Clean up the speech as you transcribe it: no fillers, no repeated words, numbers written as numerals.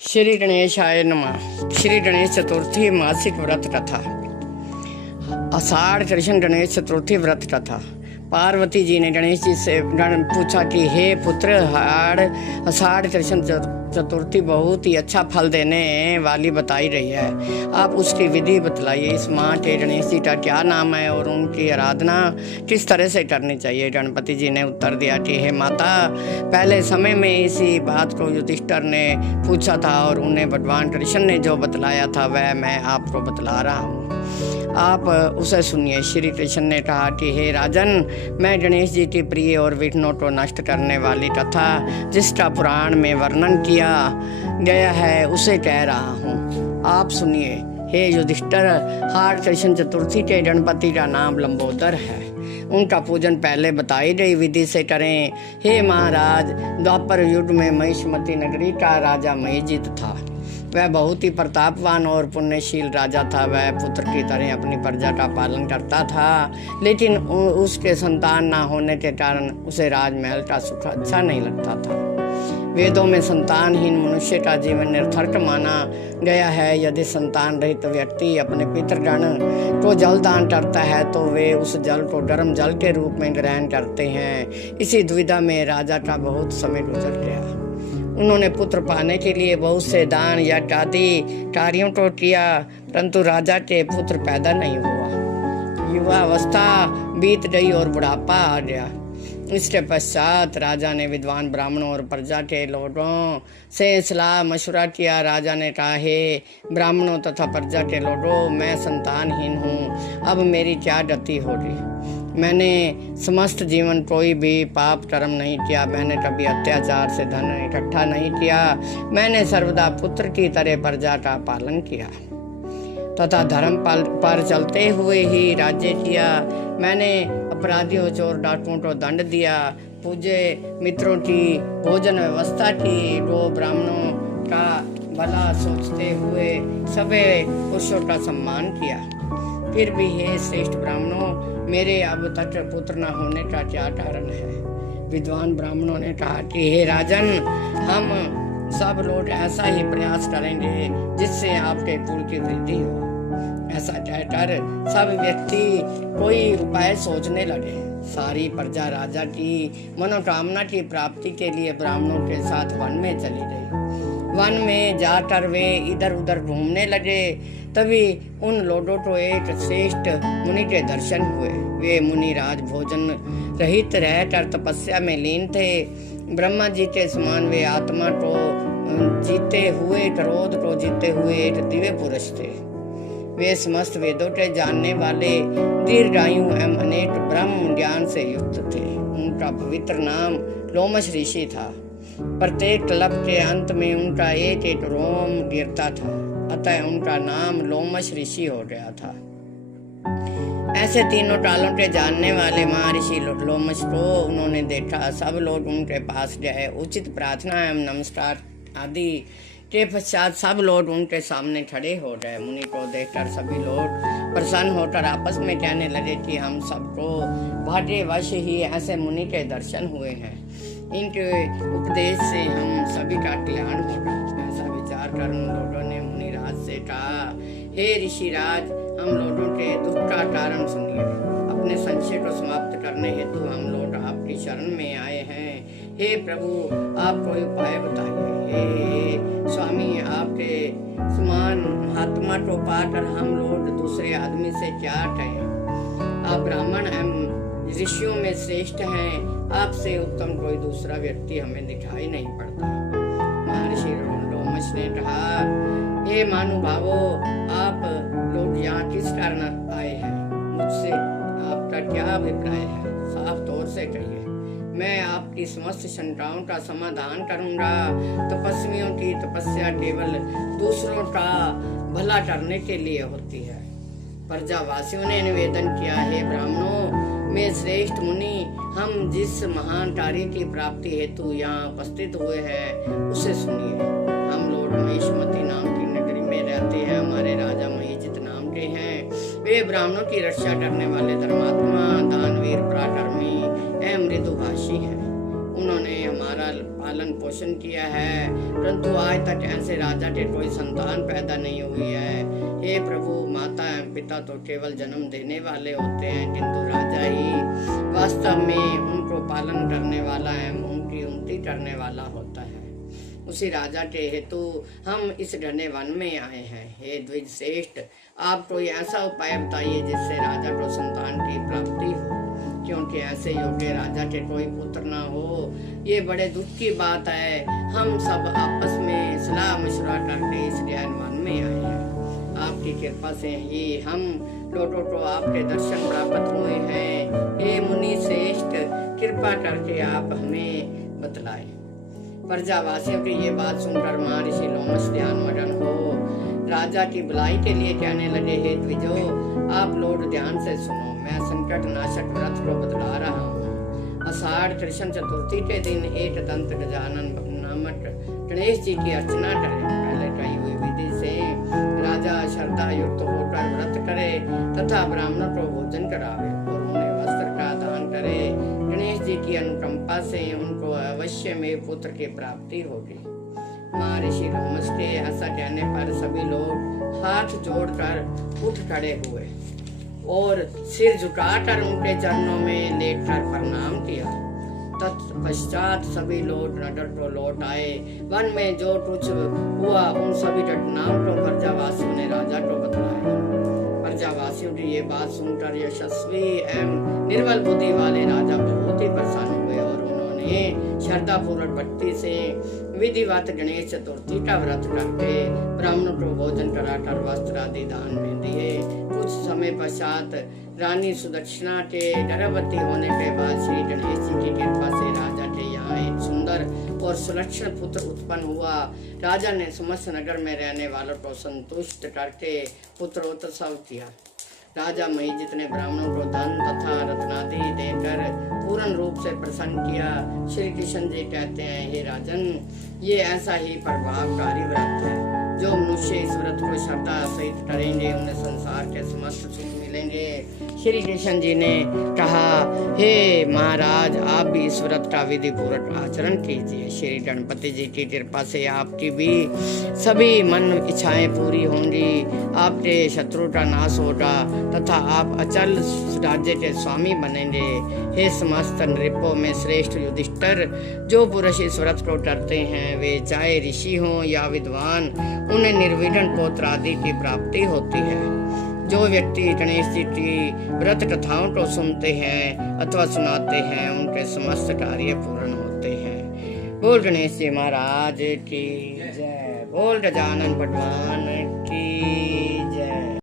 श्री गणेशाय नमः। श्री गणेश चतुर्थी मासिक व्रत कथा। आषाढ़ कृष्ण गणेश चतुर्थी व्रत कथा। पार्वती जी ने गणेश जी से पूछा कि हे पुत्र, आषाढ़ कृष्ण चतुर्थी बहुत ही अच्छा फल देने वाली बताई रही है, आप उसकी विधि बतलाइए। इस माँ के गणेश जी का क्या नाम है और उनकी आराधना किस तरह से करनी चाहिए। गणपति जी ने उत्तर दिया कि हे माता, पहले समय में इसी बात को युधिष्ठिर ने पूछा था और उन्हें भगवान कृष्ण ने जो बतलाया था वह मैं आपको बतला रहा हूँ, आप उसे सुनिए। श्री कृष्ण ने कहा कि हे राजन, मैं गणेश जी की प्रिय और विघ्नों को नष्ट करने वाली कथा जिसका पुराण में वर्णन किया गया है उसे कह रहा हूँ, आप सुनिए। हे युधिष्ठिर, हाड़ कृष्ण चतुर्थी के गणपति का नाम लंबोदर है। उनका पूजन पहले बताई गई विधि से करें। हे महाराज, द्वापर युग में महिष्मती नगरी का राजा महिजित था। वह बहुत ही प्रतापवान और पुण्यशील राजा था। वह पुत्र की तरह अपनी प्रजा का पालन करता था, लेकिन उसके संतान ना होने के कारण उसे राजमहल का सुख अच्छा नहीं लगता था। वेदों में संतानहीन मनुष्य का जीवन निरर्थक माना गया है। यदि संतान रहित व्यक्ति अपने पितृगण को जल दान करता है तो वे उस जल को गर्म जल के रूप में ग्रहण करते हैं। इसी दुविधा में राजा का बहुत समय गुजर गया। उन्होंने पुत्र पाने के लिए बहुत से दान या आदि कार्यों को किया, परंतु राजा के पुत्र पैदा नहीं हुआ। युवा अवस्था बीत गई और बुढ़ापा आ गया। इसके पश्चात राजा ने विद्वान ब्राह्मणों और प्रजा के लोगों से सलाह मशवरा किया। राजा ने कहा, हे ब्राह्मणों तथा प्रजा के लोगों, मैं संतानहीन हूँ, अब मेरी क्या गति होगी। मैंने समस्त जीवन कोई भी पाप कर्म नहीं किया। मैंने कभी अत्याचार से धन इकट्ठा नहीं किया। मैंने सर्वदा पुत्र की तरह प्रजा का पालन किया तथा धर्म पर चलते हुए ही राज्य किया। मैंने अपराधियों, चोर, डाकुओं को दंड दिया, पूज्य मित्रों की भोजन व्यवस्था की, गो ब्राह्मणों का भला सोचते हुए सभी पुरुषों का सम्मान किया। फिर भी हे श्रेष्ठ ब्राह्मणों, मेरे अब तक पुत्र न होने का क्या कारण है। विद्वान ब्राह्मणों ने कहा कि हे राजन, हम सब लोग ऐसा ही प्रयास करेंगे जिससे आपके कुल की वृद्धि हो। ऐसा कहकर सब व्यक्ति कोई उपाय सोचने लगे। सारी प्रजा राजा की मनोकामना की प्राप्ति के लिए ब्राह्मणों के साथ वन में चली गई। वन में जाकर वे इधर उधर घूमने लगे। तभी उन लोगों को एक श्रेष्ठ मुनि के दर्शन हुए। वे मुनि राज भोजन रहित रहकर तपस्या में लीन थे। ब्रह्मा जी के समान वे आत्मा को जीते हुए, क्रोध को जीते हुए एक दिव्य पुरुष थे। वे समस्त वेदों के जानने वाले, दीर्घायु एवं अनेक ब्रह्म ज्ञान से युक्त थे। उनका पवित्र नाम लोमश ऋषि था। प्रत्येक कल्प के अंत में उनका एक एक रोम गिरता था, अतः उनका नाम लोमश ऋषि हो गया था। ऐसे तीनों कालों के जानने वाले महर्षि लोमश को उन्होंने देखा। सब लोग उनके पास गए। उचित प्रार्थना एवं नमस्कार आदि के पश्चात सब लोग उनके सामने खड़े हो गए। मुनि को देखकर सभी लोग प्रसन्न होकर आपस में कहने लगे कि हम सबको भाग्यवश ही ऐसे मुनि के दर्शन हुए हैं। इनके उपदेश से हम सभी का कल्याण होगा। ऐसा विचार कर उन लोगों ने मुनिराज से कहा, हे ऋषिराज, हम लोगों के दुख का कारण सुनिए। अपने संशय को समाप्त करने हेतु हम लोग आपकी शरण में आए हैं। हे प्रभु, आप कोई उपाय बताइए। हे स्वामी, आपके समान महात्मा को पाकर हम लोग दूसरे आदमी से क्या कहें। आप ब्राह्मण एवं ऋषियों में श्रेष्ठ हैं। आपसे उत्तम कोई दूसरा व्यक्ति हमें दिखाई नहीं पड़ता। महर्षि लोमश ने कहा, हे महानुभावो, आप लोग यहाँ किस कारण आए हैं। मुझसे आपका क्या अभिप्राय है, साफ तौर से कहिए। मैं आपकी समस्त शंकाओं का समाधान करूंगा। तपस्वियों की तपस्या केवल दूसरों का भला करने के लिए होती है। प्रजावासियों ने निवेदन किया, हे ब्राह्मणों में श्रेष्ठ मुनि, हम जिस महान कार्य की प्राप्ति हेतु यहाँ उपस्थित हुए हैं उसे सुनिए। हम लोग महिष्मती नाम की नगरी में रहते हैं। हमारे राजा महिजित नाम के हैं। वे ब्राह्मणों की रक्षा करने वाले धर्मात्मा, दानवीर, पराक्रमी एवं मृदुभाषी हैं। उन्होंने हमारा पालन पोषण किया है, परंतु आज तक ऐसे राजा के कोई संतान पैदा नहीं हुई है। हे प्रभु, माता एवं पिता तो केवल जन्म देने वाले होते हैं, किंतु राजा ही वास्तव में उनको पालन करने वाला एवं उनकी उन्नति करने वाला होता है। उसी राजा के हेतु हम इस घने वन में आए हैं। हे द्विज श्रेष्ठ, आप कोई ऐसा उपाय बताइए जिससे राजा को संतान की प्राप्ति हो, क्योंकि ऐसे योग्य राजा के कोई पुत्र ना हो, ये बड़े दुख की बात है। हम सब आपस में सलाह मशवरा करके इस ज्ञान वन में आए हैं। आपकी कृपा से ही हम लोगों को आपके दर्शन प्राप्त हुए हैं। हे मुनि श्रेष्ठ, कृपा करके आप हमें बतलाए। प्रजावासियों की ये बात सुनकर महर्षि लोमश ध्यान मगन हो राजा की भलाई के लिए कहने लगे, हे द्विजो, आप लोग ध्यान से सुनो, मैं संकट नाशक व्रत को बतला रहा हूँ। आषाढ़ कृष्ण चतुर्थी के दिन एक दंत गजानन नामक गणेश जी की अर्चना करें। पहले कही हुई विधि से राजा श्रद्धा युक्त होकर व्रत करे तथा ब्राह्मणों को भोजन करावे और उन्हें वस्त्र का दान करे। गणेश जी की अनुकंपा से उनको अवश्य में पुत्र की प्राप्ति होगी। महर्षि लोमश के ऐसा कहने पर सभी लोग हाथ जोड़कर उठ खड़े हुए और सिर झुकाकर उनके चरणों में लेटकर प्रणाम किया। तत्पश्चात सभी लोग नगर को लौट आए। वन में जो कुछ हुआ उन सभी घटनाओं को प्रजावासियों ने राजा को बतलाया। प्रजावासियों की ये बात सुनकर यशस्वी एवं निर्बल बुद्धि वाले राजा बहुत ही प्रसन्न हुए और उन्होंने श्रद्धा पूर्वक भक्ति से विधिवत गणेश चतुर्थी का व्रत करके ब्राह्मणों को भोजन कराकर वस्त्र आदि दान में दिए। कुछ समय पश्चात रानी सुदक्षिणा के गर्भवती होने के बाद श्री गणेश जी की कृपा से राजा के यहाँ एक सुंदर और सुलक्षण पुत्र उत्पन्न हुआ। राजा ने समस्त नगर में रहने वालों को संतुष्ट करके पुत्रोत्सव किया। राजा महिजित ने ब्राह्मणों को धन तथा रत्नादि देकर पूर्ण रूप से प्रसन्न किया। श्री कृष्ण जी कहते हैं, हे राजन, ये ऐसा ही प्रभावकारी व्रत है। जो मनुष्य इस व्रत को श्रद्धा सहित करेंगे उन्हें संसार के समस्त सुख मिलेंगे। श्री कृष्ण जी ने कहा, हे महाराज, आप भी इस व्रत का विधि पूर्वक आचरण कीजिए। श्री गणपति जी की कृपा से आपकी भी सभी मन इच्छाएं पूरी होंगी, आपके शत्रु का नाश होगा तथा आप अचल राज्य के स्वामी बनेंगे। हे समस्त नृपों में श्रेष्ठ युधिष्ठिर, जो पुरुष इस व्रत को करते हैं वे चाहे ऋषि हों या विद्वान, उन्हें निर्विघ्न पुत्र आदि की प्राप्ति होती है। जो व्यक्ति गणेश जी की व्रत कथाओं को सुनते हैं अथवा सुनाते हैं उनके समस्त कार्य पूर्ण होते हैं। बोल गणेश जी महाराज की जय। बोल गजानन भगवान